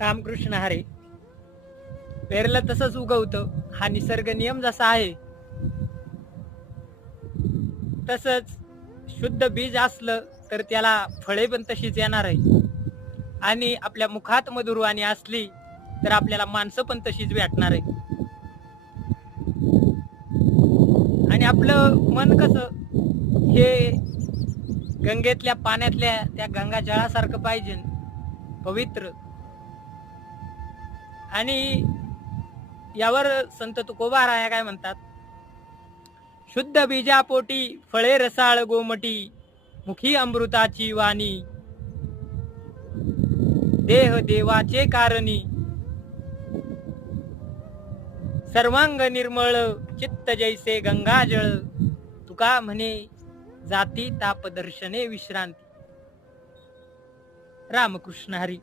रामकृष्ण हरे. पेरलं तसंच उगवतं. हा निसर्ग नियम जसा आहे तसंच शुद्ध बीज असलं तर त्याला फळे पण तशीच येणार आहे. आणि आपल्या मुखात मधुरवाणी असली तर आपल्याला माणसं पण तशीच भेटणार आहे आणि आपलं मन कसं हे गंगेतल्या पाण्यातल्या त्या गंगा जळासारखं पाहिजे. पवित्र. आणि यावर संत तुकोबाराया काय म्हणतात? शुद्ध बीजापोटी फळे रसाळ गोमटी मुखी अमृताची वाणी. देह देवाचे कारणी. सर्वांग निर्मळ चित्त जैसे गंगाजळ. तुका म्हणे जाती ताप दर्शने विश्रांती. रामकृष्ण हरी.